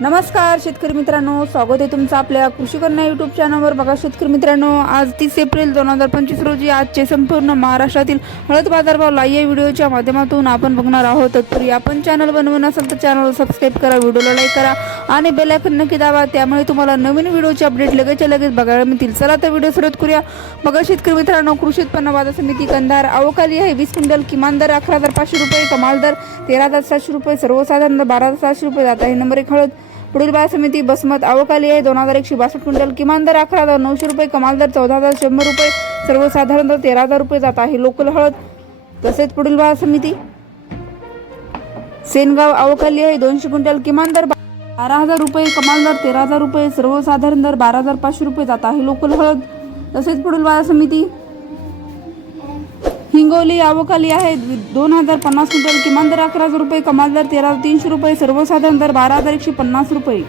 नमस्कार शेतकरी मित्रांनो. स्वागत आहे तुमचं आपल्या कृषी कन्या युट्यूब चॅनलवर बघा शेतकरी मित्रांनो आज तीस एप्रिल दोन हजार पंचवीस रोजी आजचे संपूर्ण महाराष्ट्रातील हळद बाजारभाव लाईव्ह व्हिडिओच्या माध्यमातून आपण बघणार आहोत. तत्पूर्वी आपण चॅनल बनवून असेल तर चॅनल सबस्क्राईब करा व्हिडिओला लाईक करा. आणि बेल आयकन नक्की दाबा. त्यामुळे तुम्हाला नवीन व्हिडिओचे अपडेट लगेचच्या लगेच बघायला मिळतील. चला तर व्हिडिओ सुरुवात करूया. बघा शेतकरी मित्रांनो कृषी उत्पन्न बाजार समिती कंधार अवकाली आहे. वीस क्विंटल किमान दर अकरा हजार पाचशे रुपये. कमाल दर तेरा हजार सातशे रुपये. सर्वसाधारण दर बारा हजार सातशे रुपये. जात आहे नंबर एक हळद. पुढील बाजार समिती बसमत अवकाली आहे. दोन हजार एकशे बासष्ट क्विंटल किमान दर अकरा हजार नऊशे रुपये. कमाल दर चौदा हजार शंभर रुपये. सर्वसाधारण दर तेरा हजार रुपये. जात आहे लोकल हळद. तसेच पुढील बाजार समिती. सेनगाव अवकाली आहे. दोनशे क्विंटल किमान दर बारा हजार रुपये कमाल दर तेरा हजार रुपये सर्वसाधारण दर बारा हजार पाचशे रुपये जात आहे. लोकल हळद तसेच पुढील बाजार समिती. हिंगोली आवकाली आहे दोन हजार पन्नास क्विंटल किमान दर अकरा हजार रुपये कमाल दर तेरा हजार तीनशे रुपये सर्वसाधारण दर बारा हजार एकशे पन्नास रुपये.